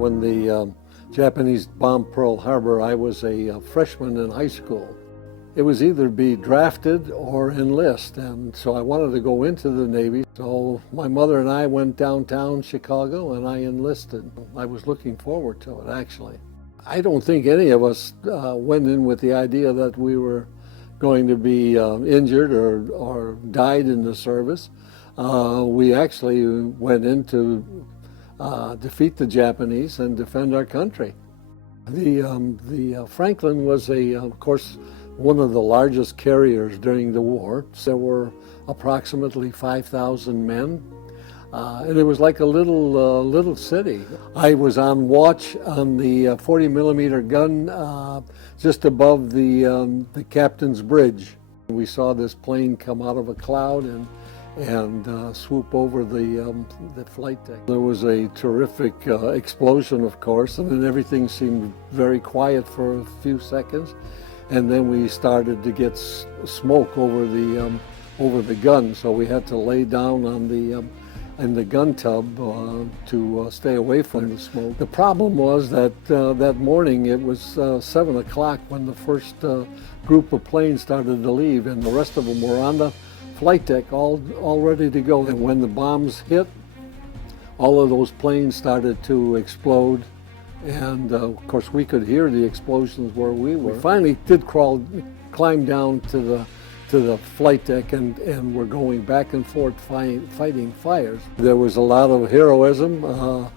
When the Japanese bombed Pearl Harbor, I was a freshman in high school. It was either be drafted or enlist, and so I wanted to go into the Navy. So my mother and I went downtown Chicago and I enlisted. I was looking forward to it, actually. I don't think any of us went in with the idea that we were going to be injured or died in the service. We actually went in to defeat the Japanese and defend our country. The Franklin was, of course, one of the largest carriers during the war. There were approximately 5,000 men, and it was like a little city. I was on watch on the 40 millimeter gun just above the captain's bridge. We saw this plane come out of a cloud and swoop over the flight deck. There was a terrific explosion, of course, and then everything seemed very quiet for a few seconds. And then we started to get smoke over the gun, so we had to lay down on in the gun tub to stay away from the smoke. The problem was that that morning it was 7 o'clock when the first group of planes started to leave, and the rest of them were on the flight deck all ready to go. And when the bombs hit, all of those planes started to explode. And of course, we could hear the explosions where we were. We finally did climb down to the flight deck, and we're going back and forth fighting fires. There was a lot of heroism,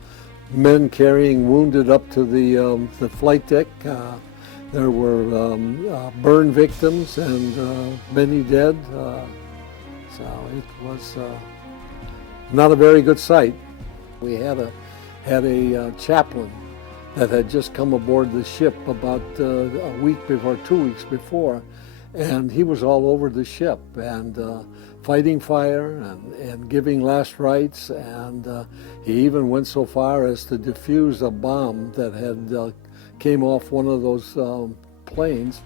men carrying wounded up to the flight deck. There were burn victims and many dead. So it was not a very good sight. We had a chaplain that had just come aboard the ship about a week before, 2 weeks before, and he was all over the ship and fighting fire and giving last rites, and he even went so far as to defuse a bomb that had came off one of those planes,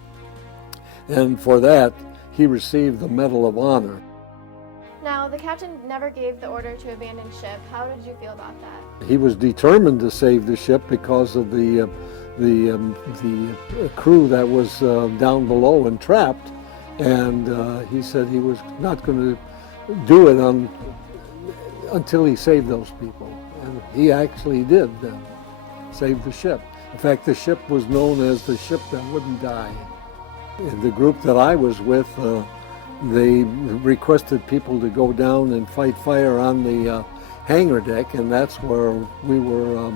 and for that he received the Medal of Honor. Now, the captain never gave the order to abandon ship. How did you feel about that? He was determined to save the ship because of the crew that was down below and trapped, and he said he was not going to do it until he saved those people, and he actually did save the ship. In fact, the ship was known as the ship that wouldn't die. In the group that I was with, they requested people to go down and fight fire on the hangar deck, and that's where we were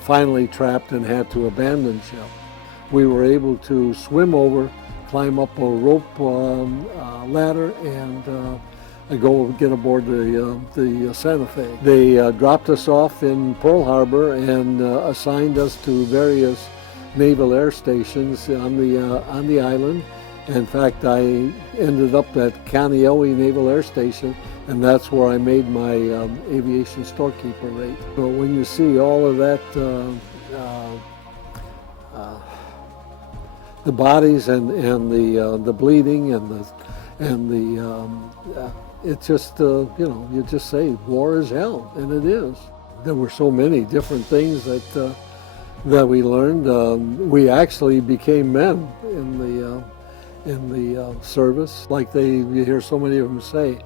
finally trapped and had to abandon ship. We were able to swim over, climb up a rope ladder, and go get aboard the Santa Fe. They dropped us off in Pearl Harbor and assigned us to various naval air stations on the island. In fact, I ended up at Kaneohe Naval Air Station, and that's where I made my aviation storekeeper rate. So when you see all of that, the bodies and the bleeding and it just you just say war is hell, and it is. There were so many different things that we learned. We actually became men in the service. Like you hear so many of them say,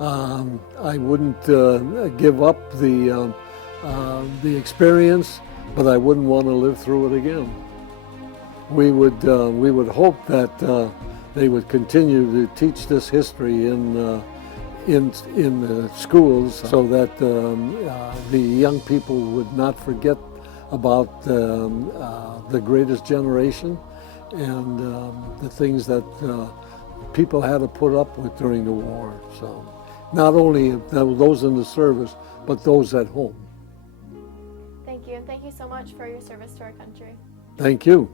I wouldn't give up the experience, but I wouldn't want to live through it again. We would hope that they would continue to teach this history in the schools, so that the young people would not forget about the greatest generation and the things that people had to put up with during the war. So not only those in the service, but those at home. Thank you, and thank you so much for your service to our country. Thank you.